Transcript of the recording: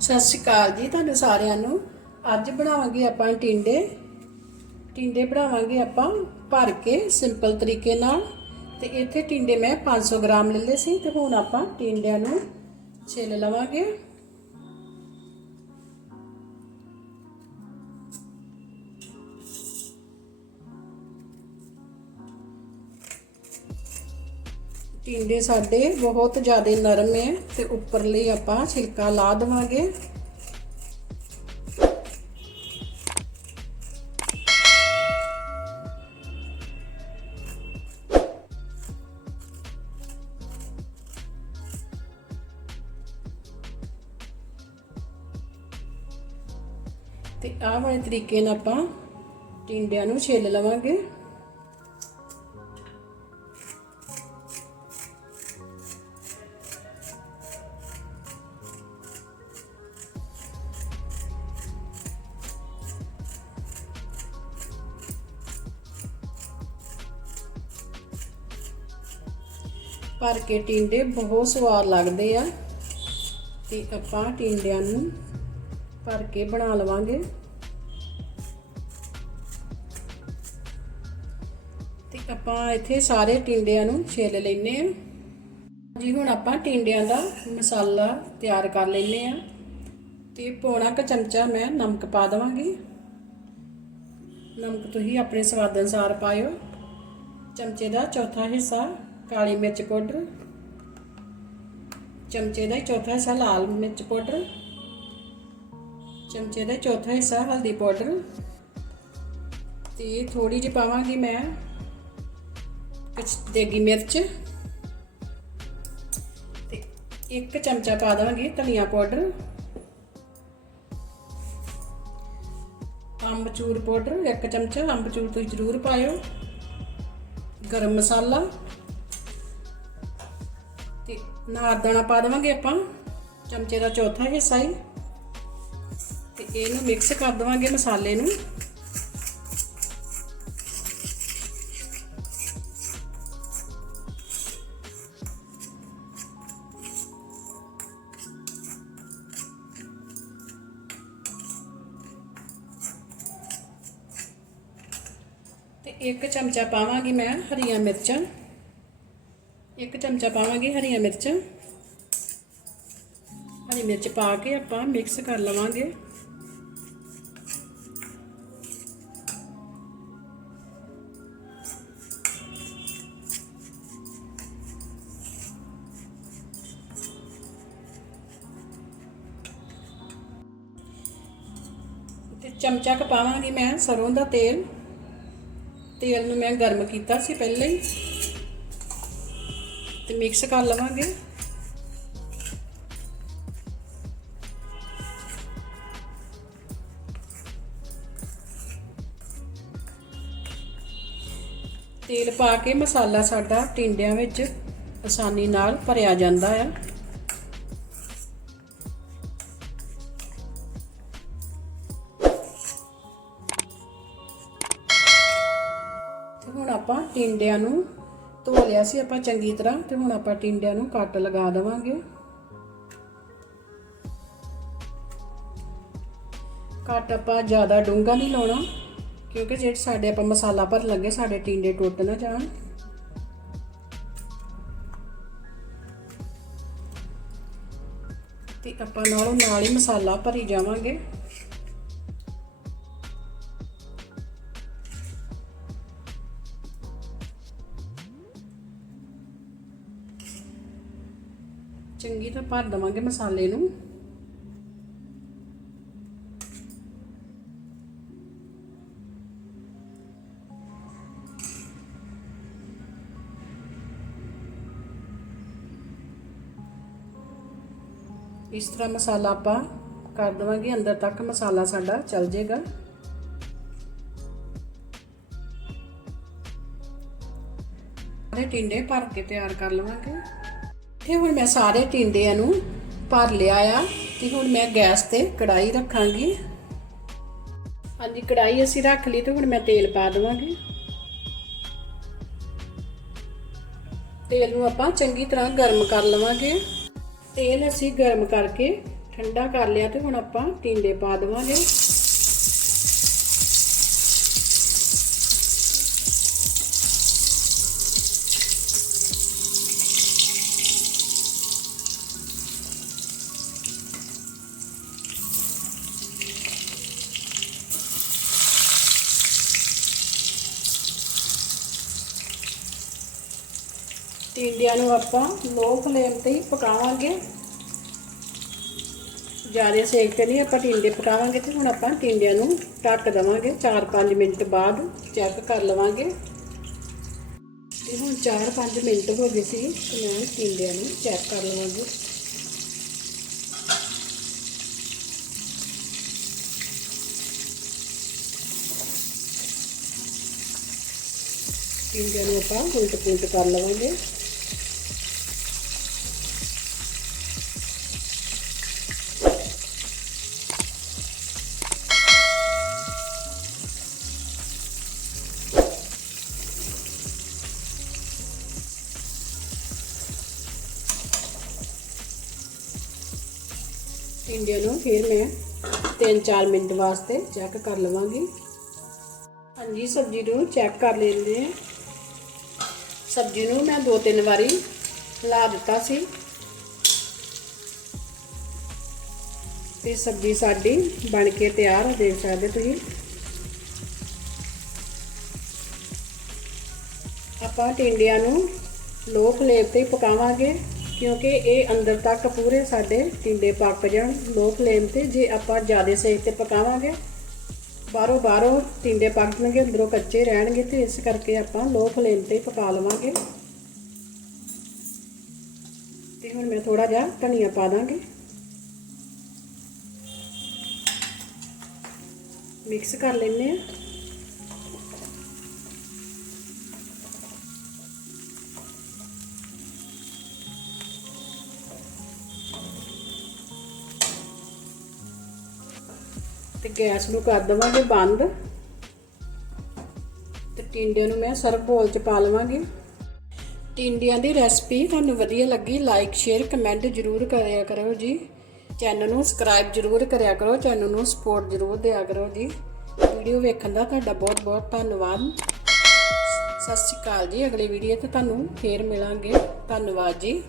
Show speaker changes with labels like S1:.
S1: ਸਤਿ ਸ਼੍ਰੀ ਅਕਾਲ ਜੀ ਤੁਹਾਨੂੰ ਸਾਰਿਆਂ ਨੂੰ। ਅੱਜ ਬਣਾਵਾਂਗੇ ਆਪਾਂ ਟਿੰਡੇ। ਟਿੰਡੇ ਬਣਾਵਾਂਗੇ ਆਪਾਂ ਭਰ ਕੇ ਸਿੰਪਲ ਤਰੀਕੇ ਨਾਲ। ਤੇ ਇੱਥੇ ਟਿੰਡੇ ਮੈਂ 500 ਗ੍ਰਾਮ ਲੈ ਲਏ ਸੀ ਤੇ ਹੁਣ ਆਪਾਂ ਟਿੰਡਿਆਂ ਨੂੰ ਛਿੱਲ ਲਵਾਂਗੇ। ਟਿੰਡੇ ਸਾਡੇ ਬਹੁਤ ਜ਼ਿਆਦਾ ਨਰਮ ਹੈ ਤੇ ਉੱਪਰਲੀ ਆਪਾਂ ਛਿਲਕਾ ਲਾ ਦੇਵਾਂਗੇ। ਤੇ ਆਹ ਵਾਲੇ ਤਰੀਕੇ ਨਾਲ ਆਪਾਂ ਟਿੰਡਿਆਂ ਨੂੰ ਛਿੱਲ ਲਵਾਂਗੇ। ਭਰ ਕੇ ਟਿੰਡੇ ਬਹੁਤ ਸਵਾਦ ਲੱਗਦੇ ਆ। ਤੇ ਆਪਾਂ ਟਿੰਡਿਆਂ ਨੂੰ ਭਰ ਕੇ ਬਣਾ ਲਵਾਂਗੇ। ਤੇ ਆਪਾਂ ਇੱਥੇ ਸਾਰੇ ਟਿੰਡਿਆਂ ਨੂੰ ਛਿੱਲ ਲੈਨੇ ਆ। ਜੀ, ਹੁਣ ਆਪਾਂ ਟਿੰਡਿਆਂ ਦਾ ਮਸਾਲਾ ਤਿਆਰ ਕਰ ਲੈਨੇ ਆ। ਤੇ ਪੌਣਾ ਕ ਚਮਚਾ ਮੈਂ ਨਮਕ ਪਾ ਦਵਾਂਗੀ। ਨਮਕ ਤੁਸੀਂ ਆਪਣੇ ਸਵਾਦ ਅਨੁਸਾਰ ਪਾਇਓ। ਚਮਚੇ ਦਾ ਚੌਥਾ ਹਿੱਸਾ ਕਾਲੀ ਮਿਰਚ ਪਾਊਡਰ, ਚਮਚੇ ਦਾ ਚੌਥਾ ਹਿੱਸਾ ਲਾਲ ਮਿਰਚ ਪਾਊਡਰ, ਚਮਚੇ ਦਾ ਚੌਥਾ ਹਿੱਸਾ ਹਲਦੀ ਪਾਊਡਰ ਤੇ ਥੋੜੀ ਜਿਹੀ ਪਾਵਾਂਗੀ ਮੈਂ ਕੁਛ ਦੇਗੀ ਮਿਰਚ ਤੇ ਇੱਕ ਚਮਚਾ ਪਾ ਦਵਾਂਗੀ ਧਨੀਆ ਪਾਊਡਰ, ਅੰਬਚੂਰ ਪਾਊਡਰ ਇੱਕ ਚਮਚਾ, ਅੰਬਚੂਰ ਤੁਸੀਂ ਜ਼ਰੂਰ ਪਾਇਓ। ਗਰਮ ਮਸਾਲਾ ਤੇ ਨਾਲ ਦਾਣਾ ਪਾ ਦੇਵਾਂਗੇ ਆਪਾਂ। ਚਮਚੇ ਦਾ ਚੌਥਾ ਹਿੱਸਾ ਹੀ। ਤੇ ਇਹਨੂੰ ਮਿਕਸ ਕਰ ਦੇਵਾਂਗੇ ਮਸਾਲੇ ਨੂੰ। ਤੇ ਇੱਕ ਚਮਚਾ ਪਾਵਾਂਗੀ ਮੈਂ ਹਰੀਆਂ ਮਿਰਚਾਂ। ਇੱਕ ਚਮਚਾ ਪਾਵਾਂਗੇ ਹਰੀਆਂ ਮਿਰਚਾਂ। ਹਰੀ ਮਿਰਚ ਪਾ ਕੇ ਆਪਾਂ ਮਿਕਸ ਕਰ ਲਵਾਂਗੇ। ਤੇ ਚਮਚਾ ਕ ਪਾਵਾਂਗੀ ਮੈਂ ਸਰੋਂ ਦਾ ਤੇਲ। ਤੇਲ ਨੂੰ ਮੈਂ ਗਰਮ ਕੀਤਾ ਸੀ ਪਹਿਲਾਂ ਹੀ। ਤੇ ਮਿਕਸ ਕਰ ਲਵਾਂਗੇ। ਤੇਲ ਪਾ ਕੇ ਮਸਾਲਾ ਸਾਡਾ ਟਿੰਡਿਆਂ ਵਿੱਚ ਆਸਾਨੀ ਨਾਲ ਭਰਿਆ ਜਾਂਦਾ ਆ। ਹੁਣ ਆਪਾਂ ਟਿੰਡਿਆਂ ਨੂੰ ਧੋ ਲਿਆ ਸੀ ਆਪਾਂ ਚੰਗੀ ਤਰ੍ਹਾਂ ਤੇ ਹੁਣ ਆਪਾਂ ਟਿੰਡਿਆਂ ਨੂੰ ਕੱਟ ਲਗਾ ਦੇਵਾਂਗੇ। ਕੱਟ ਆਪਾਂ ਜ਼ਿਆਦਾ ਡੂੰਘਾ ਨਹੀਂ ਲਾਉਣਾ, ਕਿਉਂਕਿ ਜਿਹੜੇ ਸਾਡੇ ਆਪਾਂ ਮਸਾਲਾ ਭਰ ਲੱਗੇ, ਸਾਡੇ ਟਿੰਡੇ ਟੁੱਟ ਨਾ ਜਾਣ। ਤੇ ਆਪਾਂ ਨਾਲੋਂ ਨਾਲ ਹੀ ਮਸਾਲਾ ਭਰੀ ਜਾਵਾਂਗੇ। ਚੰਗੀ ਤਰ੍ਹਾਂ ਭਰ ਦਵਾਂਗੇ ਮਸਾਲੇ ਨੂੰ। ਇਸ ਤਰ੍ਹਾਂ ਮਸਾਲਾ ਆਪਾਂ ਕਰ ਦਵਾਂਗੇ, ਅੰਦਰ ਤੱਕ ਮਸਾਲਾ ਸਾਡਾ ਚੱਲ ਜਾਏਗਾ। ਸਾਰੇ ਟਿੰਡੇ ਭਰ ਕੇ ਤਿਆਰ ਕਰ ਲਵਾਂਗੇ। ਇਹ ਹੁਣ ਮੈਂ ਸਾਰੇ ਟਿੰਡਿਆਂ ਨੂੰ ਭਰ ਲਿਆ ਆ ਤੇ ਹੁਣ ਮੈਂ ਗੈਸ ਤੇ ਕੜਾਈ ਰੱਖਾਂਗੀ। ਹਾਂਜੀ ਕੜਾਈ ਅਸੀਂ ਰੱਖ ਲਈ ਤੇ ਹੁਣ ਮੈਂ ਤੇਲ ਪਾ ਦਵਾਂਗੀ। ਤੇਲ ਨੂੰ ਆਪਾਂ ਚੰਗੀ ਤਰ੍ਹਾਂ ਗਰਮ ਕਰ ਲਵਾਂਗੇ। ਤੇਲ ਅਸੀਂ ਗਰਮ ਕਰਕੇ ਠੰਡਾ ਕਰ ਲਿਆ ਤੇ ਹੁਣ ਆਪਾਂ ਟਿੰਡੇ ਪਾ ਦੇਵਾਂਗੇ। ਟਿੰਡਿਆਂ ਨੂੰ ਆਪਾਂ ਲੋ ਫਲੇਮ ਤੇ ਹੀ ਪਕਾਵਾਂਗੇ। ਜ਼ਿਆਦਾ ਸੇਕ ਤੇ ਨਹੀਂ, ਆਪਾਂ ਟਿੰਡੇ ਪਕਾਵਾਂਗੇ ਤੇ ਹੁਣ ਆਪਾਂ ਟਿੰਡਿਆਂ ਨੂੰ ਢੱਕ ਦੇਵਾਂਗੇ। 4-5 ਮਿੰਟ ਬਾਅਦ ਚੈੱਕ ਕਰ ਲਵਾਂਗੇ। ਤੇ ਹੁਣ 4-5 ਮਿੰਟ ਹੋ ਗਏ ਸੀ, ਤੇ ਮੈਂ ਟਿੰਡਿਆਂ ਨੂੰ ਚੈੱਕ ਕਰ ਲਵਾਂਗੀ। ਟਿੰਡਿਆਂ ਨੂੰ ਆਪਾਂ ਉਲਟ ਪੁਲਟ ਕਰ ਲਵਾਂਗੇ। ਟਿੰਡਿਆਂ ਨੂੰ ਫਿਰ ਮੈਂ 3-4 ਮਿੰਟ ਵਾਸਤੇ ਚੈੱਕ ਕਰ ਲਵਾਂਗੀ। ਹਾਂਜੀ, ਸਬਜ਼ੀ ਨੂੰ ਚੈੱਕ ਕਰ ਲੈਂਦੇ ਹਾਂ। ਸਬਜ਼ੀ ਨੂੰ ਮੈਂ ਦੋ ਤਿੰਨ ਵਾਰੀ ਲਾ ਦਿੱਤਾ ਸੀ। ਤੇ ਸਬਜ਼ੀ ਸਾਡੀ ਬਣ ਕੇ ਤਿਆਰ ਹੋ ਦੇਖ ਸਕਦੇ ਤੁਸੀਂ। ਆਪਾਂ ਟਿੰਡਿਆਂ ਨੂੰ ਲੋ ਫਲੇਮ ਤੇ ਪਕਾਵਾਂਗੇ। ਕਿਉਂਕਿ ਇਹ ਅੰਦਰ ਤੱਕ ਪੂਰੇ ਸਾਡੇ ਟਿੰਡੇ ਪੱਕ ਜਾਣ ਲੋ ਫਲੇਮ ਤੇ ਜੇ ਆਪਾਂ ਜ਼ਿਆਦਾ ਸੇਕ ਤੇ ਪਕਾਵਾਂਗੇ, ਬਾਹਰੋਂ ਬਾਹਰੋਂ ਟਿੰਡੇ ਪੱਕ ਜਾਣਗੇ, ਅੰਦਰੋਂ ਕੱਚੇ ਰਹਿਣਗੇ ਤੇ ਇਸ ਕਰਕੇ ਆਪਾਂ ਲੋ ਫਲੇਮ ਤੇ ਪਕਾ ਲਵਾਂਗੇ। ਤੇ ਹੁਣ ਮੈਂ ਥੋੜਾ ਜਿਹਾ ਧਨੀਆ ਪਾ ਦਾਂਗੀ। ਮਿਕਸ ਕਰ ਲੈਂਦੇ ਆ ਤੇ ਗੈਸ ਨੂੰ ਕਰ ਦਵਾਂਗੇ ਬੰਦ। ਤੇ ਟਿੰਡਿਆਂ ਨੂੰ ਮੈਂ ਸਰਵ ਬੋਲ ਚ ਪਾ ਲਵਾਂਗੀ। ਟਿੰਡਿਆਂ ਦੀ ਰੈਸਪੀ ਤੁਹਾਨੂੰ ਵਧੀਆ ਲੱਗੀ ਲਾਈਕ ਸ਼ੇਅਰ ਕਮੈਂਟ ਜ਼ਰੂਰ ਕਰਿਆ ਕਰੋ ਜੀ। ਚੈਨਲ ਨੂੰ ਸਬਸਕ੍ਰਾਈਬ ਜ਼ਰੂਰ ਕਰਿਆ ਕਰੋ ਚੈਨਲ ਨੂੰ ਸਪੋਰਟ ਜ਼ਰੂਰ ਦਿਆ ਕਰੋ ਜੀ। ਵੀਡੀਓ ਵੇਖਣ ਦਾ ਤੁਹਾਡਾ ਬਹੁਤ ਬਹੁਤ ਧੰਨਵਾਦ। ਸਤਿ ਸ਼੍ਰੀ ਅਕਾਲ ਜੀ, ਅਗਲੀ ਵੀਡੀਓ ਤੇ ਤੁਹਾਨੂੰ ਫੇਰ ਮਿਲਾਂਗੇ। ਧੰਨਵਾਦ ਜੀ।